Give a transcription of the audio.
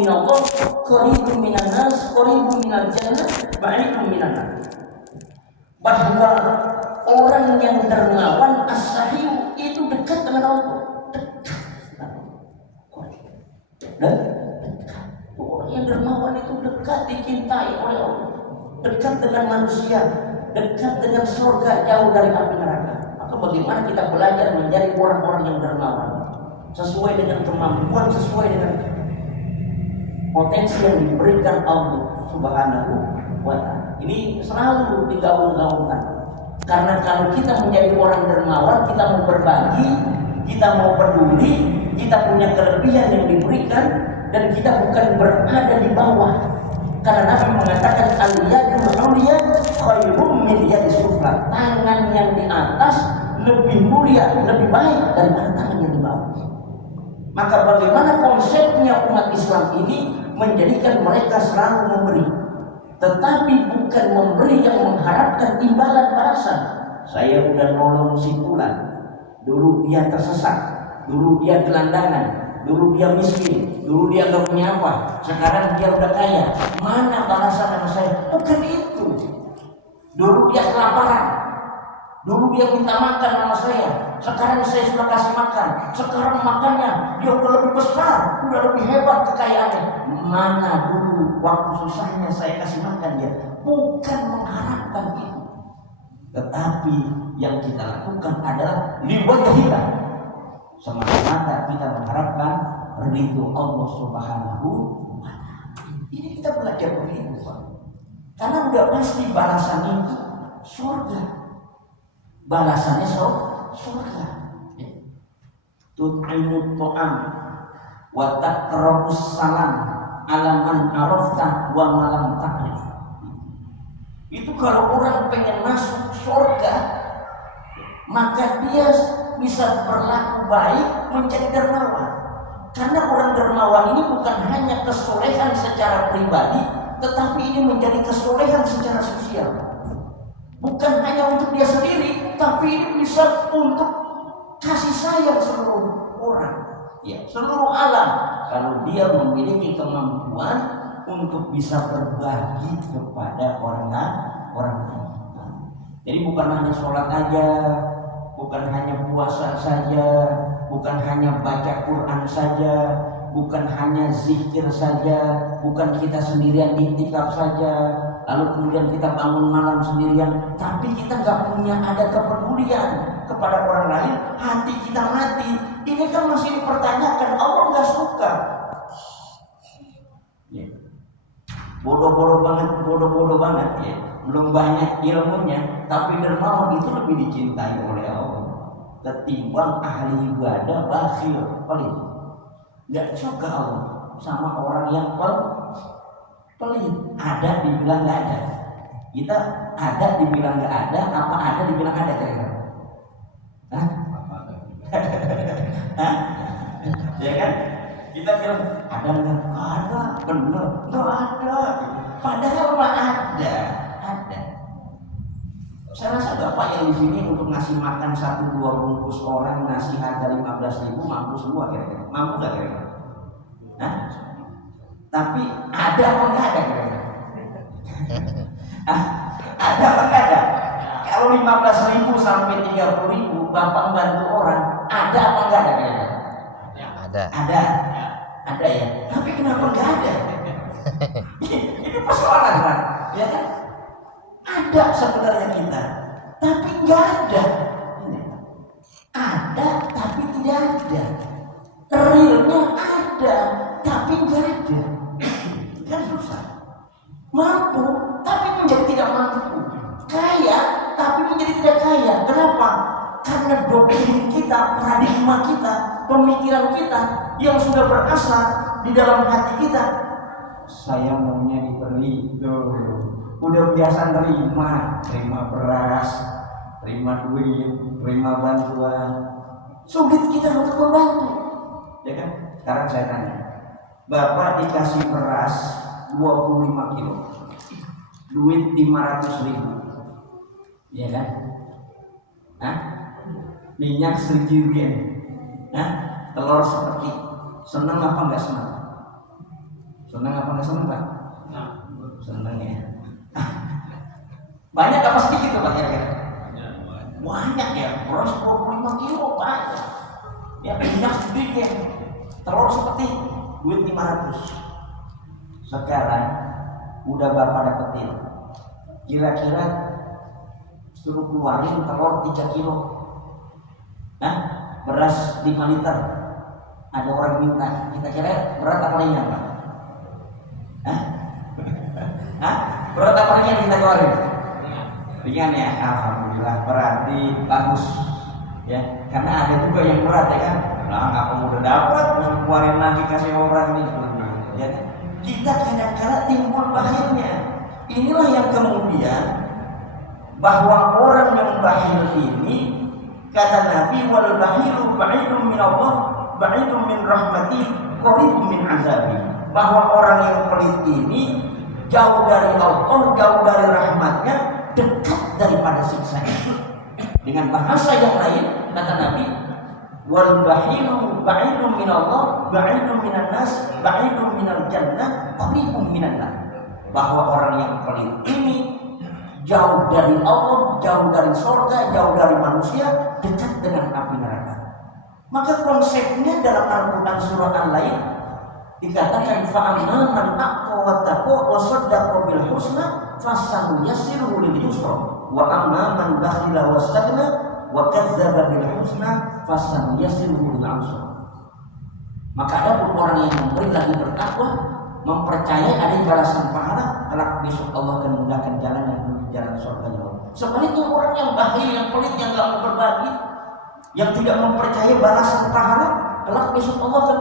minallah, qaribun minan nas, qaribun minal jannah, ba'idun minan nar. Bahwa orang yang dermawan as-sahihu itu dekat dengan Allah. Orang yang dermawan itu dekat, dicintai oleh Allah, dekat dengan manusia, dekat dengan surga, jauh dari api neraka. Maka bagaimana kita belajar menjadi orang-orang yang dermawan, sesuai dengan kemampuan, sesuai dengan potensi yang diberikan Allah Subhanahu wa ta'ala. Ini selalu digaung-gaungkan. Karena kalau kita menjadi orang dermawan, kita mau berbagi, kita mau peduli, kita punya kelebihan yang diberikan, dan kita bukan berada di bawah. Karena Nabi mengatakan al-yadul ulya khairum min yadis sufla. Tangan yang di atas lebih mulia, lebih baik daripada tangan yang di bawah. Maka bagaimana konsepnya umat Islam ini menjadikan mereka selalu memberi, tetapi bukan memberi yang mengharapkan imbalan balasan. Saya udah nolong si fulan, dulu dia tersesat, dulu dia gelandangan, dulu dia miskin, dulu dia gak punya apa, sekarang dia udah kaya, mana balasan sama saya? Bukan itu. Dulu dia kelaparan, dulu dia minta makan sama saya, sekarang saya sudah kasih makan, sekarang makannya dia udah lebih besar, udah lebih hebat kekayaannya. Mana dulu waktu susahnya saya kasih makan dia? Bukan mengharapkan itu, tetapi yang kita lakukan adalah liwajhillah, semata-mata kita mengharapkan ridho Allah Subhanahu wa ta'ala. Ini kita belajar begitu, Pak. Karena udah pasti balasan itu surga. Balasannya surga. Tut'imut ta'am wa taqrabus salam ala man arafta wa ma lam ta'rif. Itu kalau orang pengen masuk surga, maka dia bisa berlaku baik, menjadi dermawan. Karena orang dermawan ini bukan hanya kesolehan secara pribadi, tetapi ini menjadi kesolehan secara sosial. Bukan hanya untuk dia sendiri, tapi ini bisa untuk kasih sayang seluruh orang, ya, seluruh alam. Kalau dia memiliki kemampuan untuk bisa berbagi kepada orang lain. Jadi bukan hanya sholat aja, bukan hanya puasa saja, bukan hanya baca Quran saja, bukan hanya zikir saja, bukan kita sendirian iktikaf saja, lalu kemudian kita bangun malam sendirian, tapi kita nggak punya ada kepedulian kepada orang lain, hati kita mati. Ini kan masih dipertanyakan, Allah nggak suka. Ya. Bodoh-bodoh banget ya, belum banyak ilmunya, tapi dermawan itu lebih dicintai oleh Allah ketimbang ahli ibadah bakhil, pelit. Nggak suka Allah sama orang yang pelit. Ada dibilang nggak ada, kita ada dibilang nggak ada, apa ada dibilang ada kira-kira? Hah? Hah? Ya kan? Kita bilang ada nggak? Ada, benar nggak ada. Padahal mah ada. Saya rasa bapak yang di sini untuk ngasih makan 1-2 bungkus orang, ngasih harga 15.000 mampu semua kira-kira? Mampu nggak kira-kira? Hah? Tapi ada apa nggak ada kira-kira? Ada apa nggak ada? Kalau 15.000 sampai 30.000 bapak bantu orang, ada apa nggak ada kira-kira? Ada ya. Tapi kenapa nggak ada? Ini persoalan kan? Ya kan? Ada sebenarnya kita, tapi nggak ada. Ada tapi tidak ada. Realnya ada tapi nggak ada. Kan susah. Mampu tapi menjadi tidak mampu. Kaya tapi menjadi tidak kaya. Kenapa? Karena doktrin kita, paradigma kita, pemikiran kita yang sudah berasal di dalam hati kita. Saya maunya diberi udah biasa terima beras, terima duit, terima bantuan. Sulit kita untuk membantu, ya kan? Sekarang saya tanya, bapak dikasih beras 25 kilo, duit 500.000, ya kan? Hah? Minyak 1.000 yen, telur seperti, senang apa enggak senang? Senang apa nggak senang Pak? Senang ya. Banyak apa sedikit tuh Pak kira-kira? Banyak ya, beras 25 kilo banyak. Ya minyak sedikit, telur seperti duit 500. Sekarang udah Bapak dapetin, kira-kira suruh keluarin telur 3 kilo. Nah, beras 5 liter. Ada orang minta, kita kira berat apa ringan Pak? Berat apa ringan kita keluarin? Ringan ya, alhamdulillah, berarti bagus ya, karena ada juga yang berat ya kan. Nah, nggak kamu udah dapat terus keluarin lagi kasih orang nih ya kan? Kita kadang-kadang timbul bakhilnya. Inilah yang kemudian bahwa orang yang bakhil ini, kata Nabi, wal bakhilu ba'idun min Allah ba'idun min rahmati qaribun min azabi, bahwa orang yang pelit ini jauh dari Allah, jauh dari rahmatnya, dekat daripada siksanya. Dengan bahasa yang lain kata Nabi, wal bahilu ba'idun min Allah ba'idun minan nas ba'idun minal jannah qaribun minan nar, bahwa orang yang pelit ini jauh dari Allah, jauh dari surga, jauh dari manusia, dekat dengan api neraka. Maka konsepnya dalam Al-Quran surah Al-Lain dikatakan fa'amma man aqwa wa taqwa wa saddaqa bil husna fasanuyassiruhu lil yusra wa amma man bakhila wastaghna wa kadzdzaba bil husna fasanuyassiruhu lil usra. Maka ada pun orang yang memberi lagi bertakwa, mempercayai ada balasan pahala, kelak besok Allah akan mudahkan jalan yang menuju jalan surga Allah. Sebaliknya orang yang bakhil, yang pelit, yang enggak mau berbagi, yang tidak mempercayai balasan pahala, kelak besok Allah akan